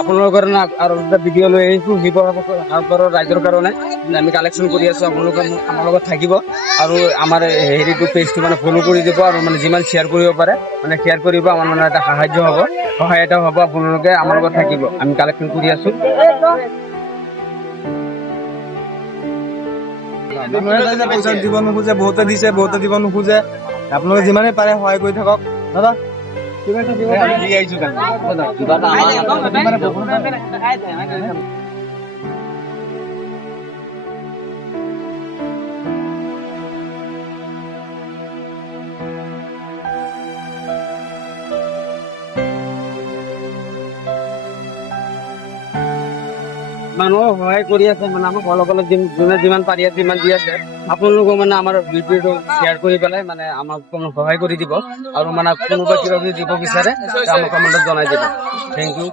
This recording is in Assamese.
আপোনালোকৰ আৰু এটা ভিডিঅ' লৈ আহিছো শিৱসাগৰৰ ৰাইজৰ কাৰণে আমি কালেকশ্যন কৰি আছো। আপোনালোকে আমাৰ লগত থাকিব আৰু আমাৰ হেৰিটো পেজটো মানে ফ'ল' কৰি দিব আৰু মানে যিমান শ্বেয়াৰ কৰিব পাৰে মানে শ্বেয়াৰ কৰিব। আমাৰ মানে এটা সাহায্য হ'ব, সহায় এটা হ'ব। আপোনালোকে আমাৰ লগত থাকিব, আমি কালেকশ্যন কৰি আছো। পইচা দিব নোখোজে, বহুতে দিছে, বহুতে দিব নোখোজে। আপোনালোকে যিমানে পাৰে সহায় কৰি থাকক। দাদা মানুহ সহায় কৰি আছে, মানে আমাক অলপ অলপ যোনে যিমান পাৰি আছে সিমান দি আছে। আপোনালোকে মানে আমাৰ ভিডিঅ'টো শ্বেয়াৰ কৰি পেলাই মানে আমাক সহায় কৰি দিব আৰু মানে কোনোবা কিবা যদি দিব বিচাৰে আমাক কমেণ্টত জনাই দিব। Thank U.